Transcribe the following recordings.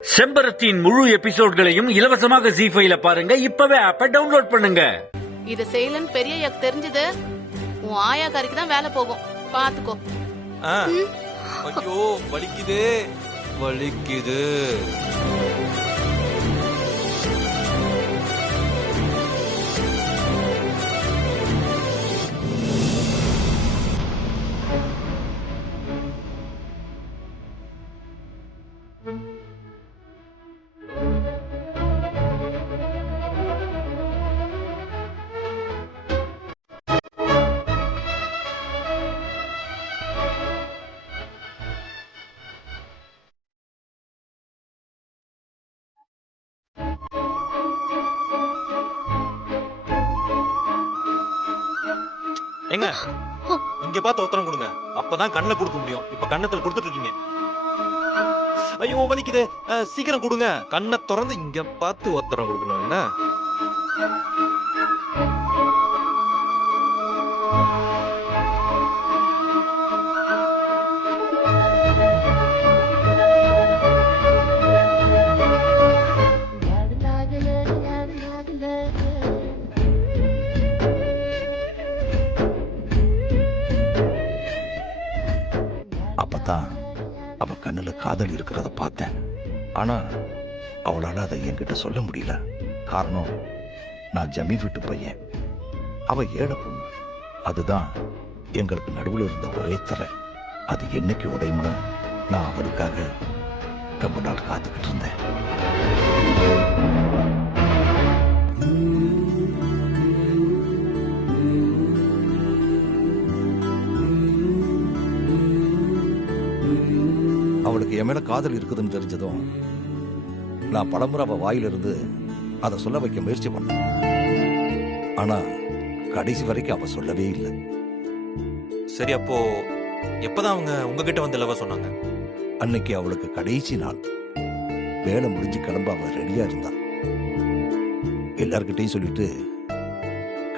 செம்பரத்தின் முழு எபிசோட்களையும் இலவசமாக ஜீ5ல பாருங்க. இப்பவே ஆப்பை டவுன்லோட் பண்ணுங்க. இத செய்யலன்னு பெரிய yak தெரிஞ்சது உன் ஆயாக்காரிக்கு தான் வேலை போகும். பாத்துக்கோ. ஐயோ வலிக்குது வலிக்குது. எங்க இங்க பார்த்து உத்தரம் கொடுங்க, அப்பதான் கண்ணுல கொடுக்க முடியும். இப்ப கண்ணத்துல கொடுத்துட்டு இருக்கீங்க. ஐயோ வலிக்குது, சீக்கிரம் கொடுங்க. கண்ணை திறந்து இங்க பார்த்து உத்தரம் கொடுக்கணும். என்ன அப்பதான் அவ கண்ணுல காதல் இருக்கிறத பார்த்தேன். ஆனா அவளால அதை என்கிட்ட சொல்ல முடியல. காரணம், நான் ஜமீன் வீட்டு பையன், அவ ஏழை பொண்ணு. அதுதான் எங்களுக்கு நடுவில் இருந்த ஒரே தலை. அது என்னைக்கு உடையும்னு நான் அவளுக்காக ரொம்ப நாள் காத்துக்கிட்டு இருந்தேன். அவளுக்கு என் மேல காதல் இருக்குதுன்னு தெரிஞ்சதும் நான் பலமுறை அவ வாயிலிருந்து அதை சொல்ல வைக்க முயற்சி பண்ணேன். ஆனா கடைசி வரைக்கும் அவ சொல்லவே இல்லை. சரி, அப்போ எப்பதான் அவங்க உங்ககிட்ட வந்து லவ் சொன்னாங்க? அன்னைக்கு அவளுக்கு கடைசி நாள். வேலை முடிஞ்சு கிளம்ப அவ ரெடியா இருந்தா. எல்லார்கிட்டையும் சொல்லிட்டு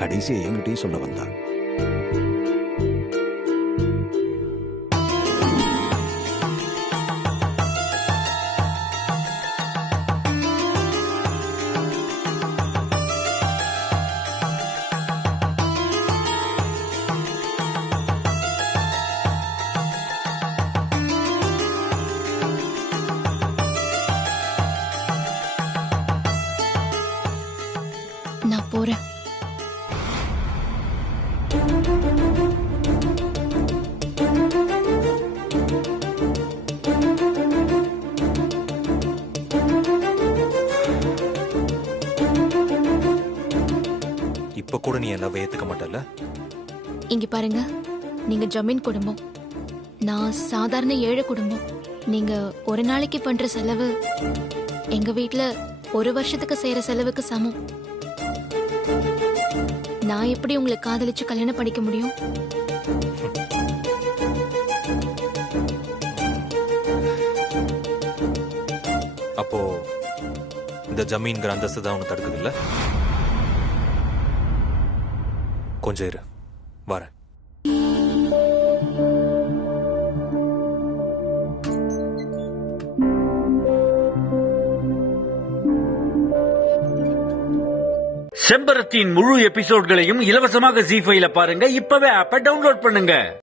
கடைசியா என்கிட்டையும் சொல்ல வந்தான். நான் போறேன். இப்ப கூட நீ என் லவ் ஏத்துக்க மாட்டல? இங்க பாருங்க, நீங்க ஜமீன் குடும்பம், நான் சாதாரண ஏழை குடும்பம். நீங்க ஒரு நாளைக்கு பண்ற செலவு எங்க வீட்ல ஒரு வருஷத்துக்கு செய்யற செலவுக்கு சமம். நான் எப்படி உங்களை காதலிச்சு கல்யாணம் பண்ணிக்க முடியும்? அப்போ இந்த ஜமீன்கிற அந்தஸ்து தான் உனக்கு தடுக்குது இல்ல? கொஞ்சம் இரு, வரேன். செம்பரத்தின் முழு எபிசோட்களையும் இலவசமாக ஜீ5ல பாருங்க. இப்பவே ஆப்பை டவுன்லோட் பண்ணுங்க.